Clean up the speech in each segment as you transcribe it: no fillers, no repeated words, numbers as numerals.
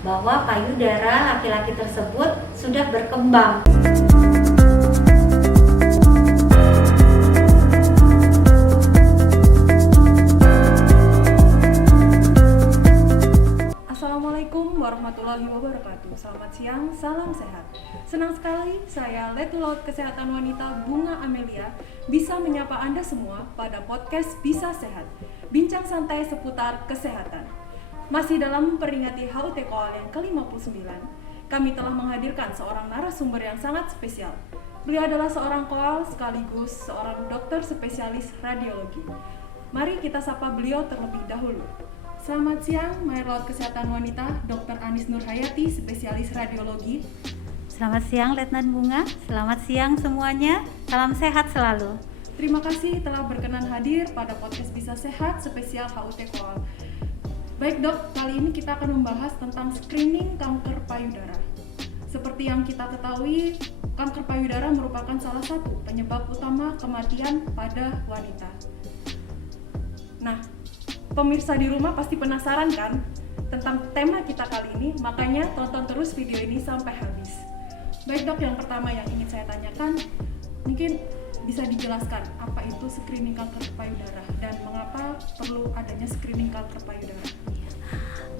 bahwa payudara laki-laki tersebut sudah berkembang. Assalamualaikum warahmatullahi wabarakatuh. Selamat siang, salam sehat. Senang sekali saya Letulaut Kesehatan Wanita Bunga Amelia bisa menyapa Anda semua pada podcast Bisa Sehat, bincang santai seputar kesehatan. Masih dalam memperingati HUT Koal yang ke-59, kami telah menghadirkan seorang narasumber yang sangat spesial. Beliau adalah seorang koal sekaligus seorang dokter spesialis radiologi. Mari kita sapa beliau terlebih dahulu. Selamat siang, Mayor Kesehatan Wanita, Dr. Anis Nurhayati, spesialis radiologi. Selamat siang Letnan Bunga, selamat siang semuanya, salam sehat selalu. Terima kasih telah berkenan hadir pada podcast Bisa Sehat spesial HUT Koal. Baik dok, kali ini kita akan membahas tentang screening kanker payudara. Seperti yang kita ketahui, kanker payudara merupakan salah satu penyebab utama kematian pada wanita. Nah, pemirsa di rumah pasti penasaran kan tentang tema kita kali ini, makanya tonton terus video ini sampai habis. Baik dok, yang pertama yang ingin saya tanyakan, mungkin bisa dijelaskan apa itu screening kanker payudara dan mengapa perlu adanya screening kanker payudara?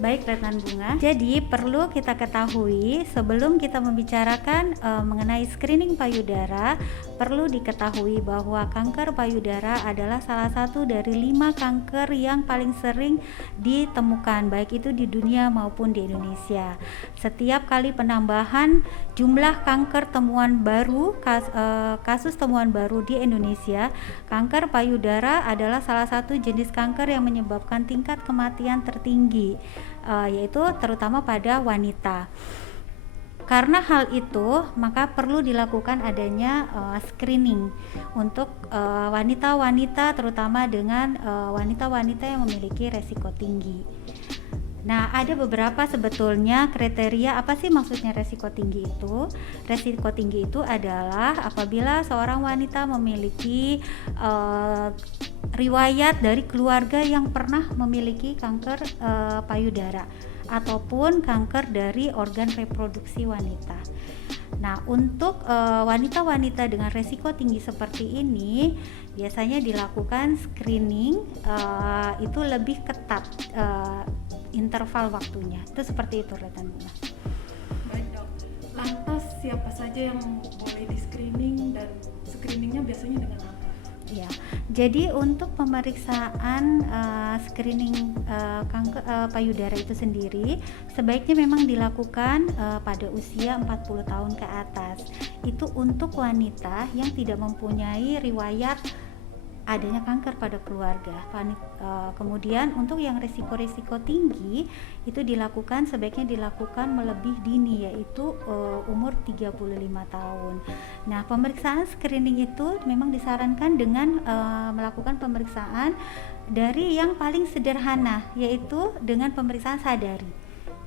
Baik Letnan Bunga, jadi perlu kita ketahui sebelum kita membicarakan mengenai screening payudara, perlu diketahui bahwa kanker payudara adalah salah satu dari 5 kanker yang paling sering ditemukan, baik itu di dunia maupun di Indonesia. Setiap kali penambahan jumlah kanker temuan baru, kasus temuan baru di Indonesia, kanker payudara adalah salah satu jenis kanker yang menyebabkan tingkat kematian tertinggi, yaitu terutama pada wanita. Karena hal itu, maka perlu dilakukan adanya screening untuk wanita-wanita, terutama dengan wanita-wanita yang memiliki resiko tinggi. Nah, ada beberapa sebetulnya kriteria. Apa sih maksudnya resiko tinggi itu? Resiko tinggi itu adalah apabila seorang wanita memiliki riwayat dari keluarga yang pernah memiliki kanker payudara ataupun kanker dari organ reproduksi wanita. Nah, untuk wanita-wanita dengan resiko tinggi seperti ini biasanya dilakukan screening itu lebih ketat interval waktunya. Itu seperti itu Letnan Bunga. Baik dok, lantas siapa saja yang boleh di screening dan screeningnya biasanya dengan apa? Ya, jadi untuk pemeriksaan screening kanker payudara itu sendiri sebaiknya memang dilakukan pada usia 40 tahun ke atas. Itu untuk wanita yang tidak mempunyai riwayat adanya kanker pada keluarga. Kemudian untuk yang risiko-risiko tinggi itu sebaiknya dilakukan melebih dini, yaitu umur 35 tahun. Nah, pemeriksaan screening itu memang disarankan dengan melakukan pemeriksaan dari yang paling sederhana, yaitu dengan pemeriksaan sadari.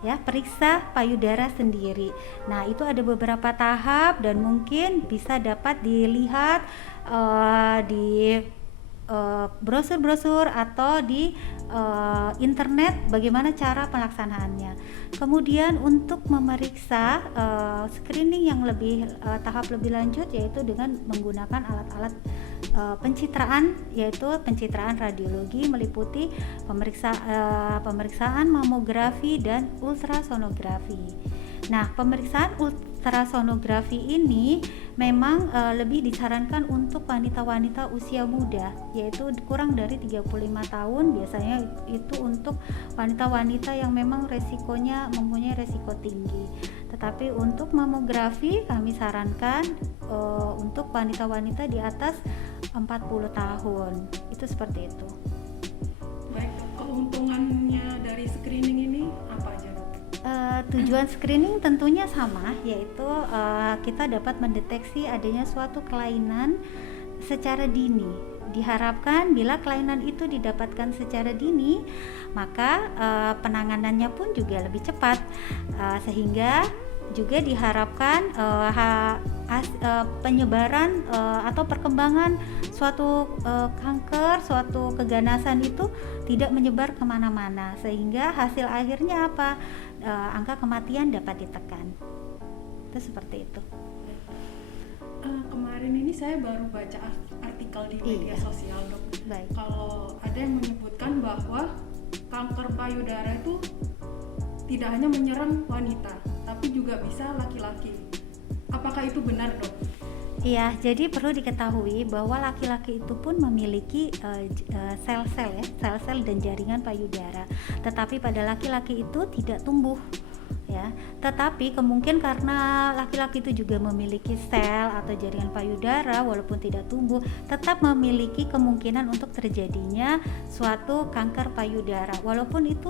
Ya, periksa payudara sendiri. Nah, itu ada beberapa tahap dan mungkin bisa dapat dilihat di brosur-brosur atau di internet bagaimana cara pelaksanaannya. Kemudian untuk memeriksa screening yang tahap lebih lanjut, yaitu dengan menggunakan alat-alat pencitraan, yaitu pencitraan radiologi meliputi pemeriksaan mamografi dan ultrasonografi. Nah, pemeriksaan ultrasonografi ini memang lebih disarankan untuk wanita-wanita usia muda, yaitu kurang dari 35 tahun. Biasanya itu untuk wanita-wanita yang memang resikonya mempunyai resiko tinggi. Tetapi untuk mamografi kami sarankan untuk wanita-wanita di atas 40 tahun. Itu seperti itu. Baik, keuntungannya dari screening ini apa aja dok? Tujuan screening tentunya sama, yaitu kita dapat mendeteksi adanya suatu kelainan secara dini. Diharapkan bila kelainan itu didapatkan secara dini, maka penanganannya pun juga lebih cepat, sehingga juga diharapkan penyebaran atau perkembangan suatu kanker, suatu keganasan itu tidak menyebar kemana-mana, sehingga hasil akhirnya apa? angka kematian dapat ditekan. Itu seperti itu. Kemarin ini saya baru baca artikel di media sosial, Dok. Baik. Kalau ada yang menyebutkan bahwa kanker payudara itu tidak hanya menyerang wanita, tapi juga bisa laki-laki. Apakah itu benar, Dok? Iya, jadi perlu diketahui bahwa laki-laki itu pun memiliki sel-sel ya, sel-sel dan jaringan payudara. Tetapi pada laki-laki itu tidak tumbuh ya. Tetapi kemungkinan karena laki-laki itu juga memiliki sel atau jaringan payudara walaupun tidak tumbuh, tetap memiliki kemungkinan untuk terjadinya suatu kanker payudara walaupun itu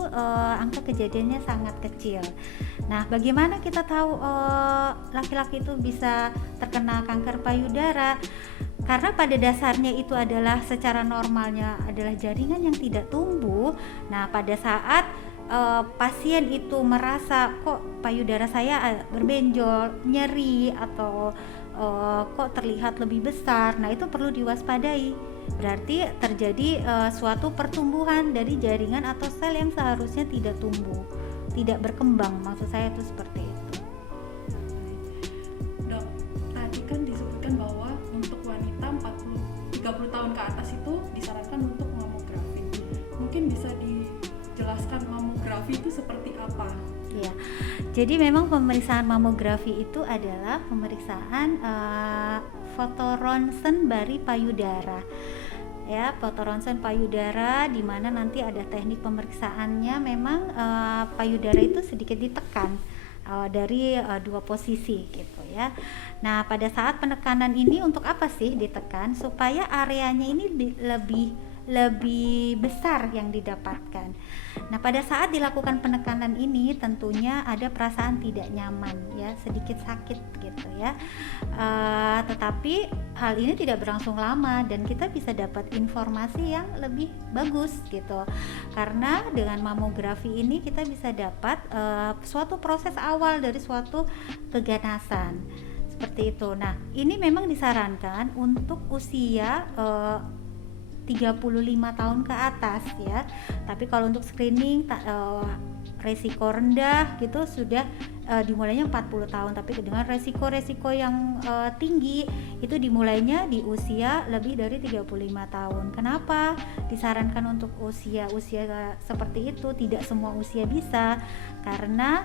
angka kejadiannya sangat kecil. Nah, bagaimana kita tahu laki-laki itu bisa terkena kanker payudara? Karena pada dasarnya itu adalah secara normalnya adalah jaringan yang tidak tumbuh. Nah, pada saat pasien itu merasa kok payudara saya berbenjol, nyeri atau kok terlihat lebih besar, nah itu perlu diwaspadai. Berarti terjadi suatu pertumbuhan dari jaringan atau sel yang seharusnya tidak tumbuh, tidak berkembang, maksud saya itu seperti itu. Dok, tadi kan disebutkan bahwa untuk wanita 30 tahun ke atas itu disarankan untuk mamografi. Mungkin bisa dijelaskan mamografi itu seperti apa? Ya, jadi memang pemeriksaan mamografi itu adalah pemeriksaan foto ronsen dari payudara. Ya, foto ronsen payudara di mana nanti ada teknik pemeriksaannya. Memang payudara itu sedikit ditekan dari dua posisi gitu ya. Nah, pada saat penekanan ini untuk apa sih ditekan? Supaya areanya ini lebih besar yang didapatkan. Nah, pada saat dilakukan penekanan ini tentunya ada perasaan tidak nyaman ya, sedikit sakit gitu ya. Tetapi hal ini tidak berlangsung lama dan kita bisa dapat informasi yang lebih bagus gitu. Karena dengan mamografi ini kita bisa dapat suatu proses awal dari suatu keganasan. Seperti itu. Nah, ini memang disarankan untuk usia 35 tahun ke atas ya. Tapi kalau untuk screening resiko rendah gitu sudah dimulainya 40 tahun, tapi dengan resiko yang tinggi itu dimulainya di usia lebih dari 35 tahun. Kenapa disarankan untuk usia seperti itu? Tidak semua usia bisa, karena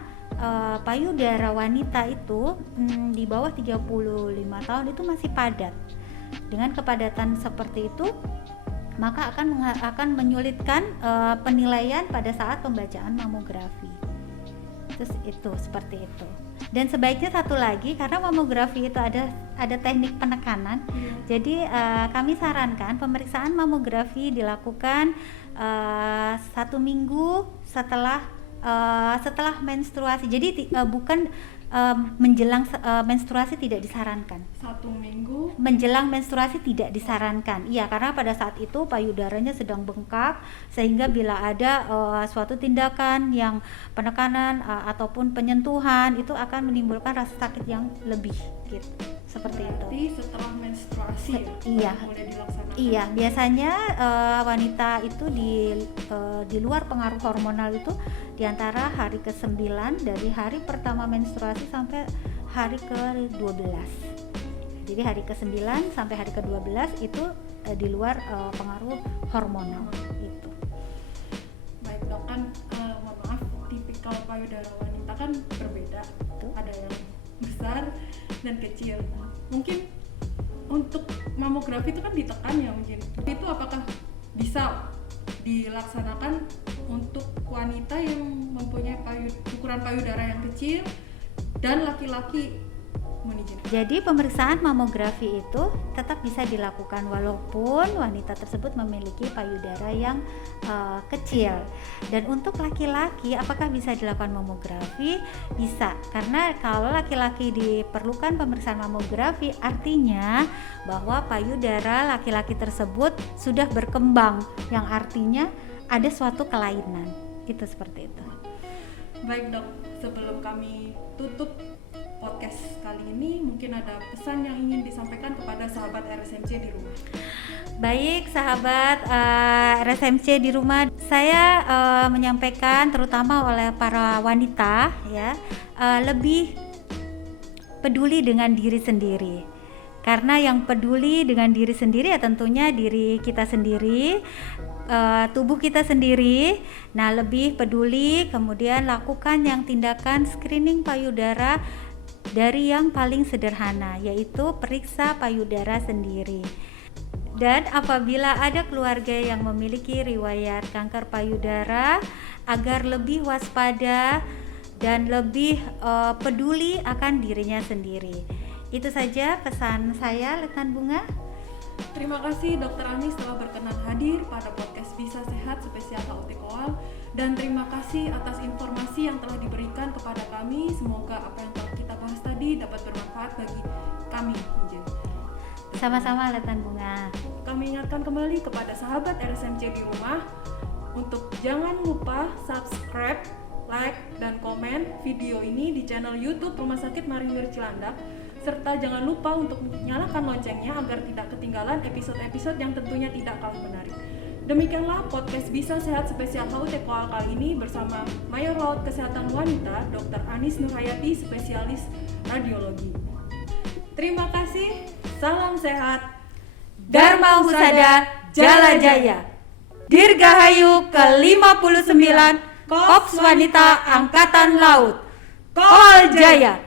payudara wanita itu di bawah 35 tahun itu masih padat. Dengan kepadatan seperti itu maka akan menyulitkan penilaian pada saat pembacaan mamografi. Terus itu seperti itu. Dan sebaiknya satu lagi, karena mamografi itu ada teknik penekanan. Jadi kami sarankan pemeriksaan mamografi dilakukan 1 minggu setelah menstruasi. Jadi bukan menjelang menstruasi tidak disarankan. 1 minggu menjelang menstruasi tidak disarankan. Iya, karena pada saat itu payudaranya sedang bengkak, sehingga bila ada suatu tindakan yang penekanan ataupun penyentuhan itu akan menimbulkan rasa sakit yang lebih gitu. Seperti itu. Berarti setelah menstruasi Iya. mulai dilaksanakan. Iya, biasanya wanita itu di luar pengaruh hormonal itu di antara hari ke-9 dari hari pertama menstruasi sampai hari ke-12. Jadi hari ke-9 sampai hari ke-12 itu di luar pengaruh hormonal itu. Baik, Dok, kan mohon maaf, tipikal payudara wanita kan berbeda. Betul. Ada yang besar dan kecil. Mungkin untuk mamografi itu kan ditekan ya mungkin. Itu apakah bisa dilaksanakan untuk wanita yang mempunyai ukuran payudara yang kecil dan laki-laki meninggal? Jadi pemeriksaan mamografi itu tetap bisa dilakukan walaupun wanita tersebut memiliki payudara yang kecil. Dan untuk laki-laki apakah bisa dilakukan mamografi? Bisa, karena kalau laki-laki diperlukan pemeriksaan mamografi artinya bahwa payudara laki-laki tersebut sudah berkembang, yang artinya ada suatu kelainan. Itu seperti itu. Baik, Dok, sebelum kami tutup podcast kali ini, mungkin ada pesan yang ingin disampaikan kepada sahabat RSMC di rumah. Baik sahabat RSMC di rumah, saya menyampaikan terutama oleh para wanita ya, lebih peduli dengan diri sendiri. Karena yang peduli dengan diri sendiri ya tentunya diri kita sendiri, tubuh kita sendiri. Nah, lebih peduli, kemudian lakukan yang tindakan screening payudara dari yang paling sederhana, yaitu periksa payudara sendiri. Dan apabila ada keluarga yang memiliki riwayat kanker payudara, agar lebih waspada dan lebih peduli akan dirinya sendiri. Itu saja pesan saya, Letnan Bunga. Terima kasih Dr. Anis telah berkenan hadir pada podcast Bisa Sehat spesial HUT Koal, dan terima kasih atas informasi yang telah diberikan kepada kami. Semoga apa yang telah kita bahas tadi dapat bermanfaat bagi kami. Sama-sama Letnan Bunga. Kami ingatkan kembali kepada sahabat RSMC di rumah untuk jangan lupa subscribe, like, dan komen video ini di channel YouTube Rumah Sakit Marinir Cilandak, serta jangan lupa untuk nyalakan loncengnya agar tidak ketinggalan episode-episode yang tentunya tidak kalah menarik. Demikianlah podcast Bisa Sehat spesial HUT Koal kali ini bersama Mayor Laut Kesehatan Wanita Dr. Anis Nurhayati, spesialis radiologi. Terima kasih, salam sehat, Dharma Husada Jala Jaya, Dirgahayu ke-59 Korps Wanita Angkatan Laut, Koal Jaya.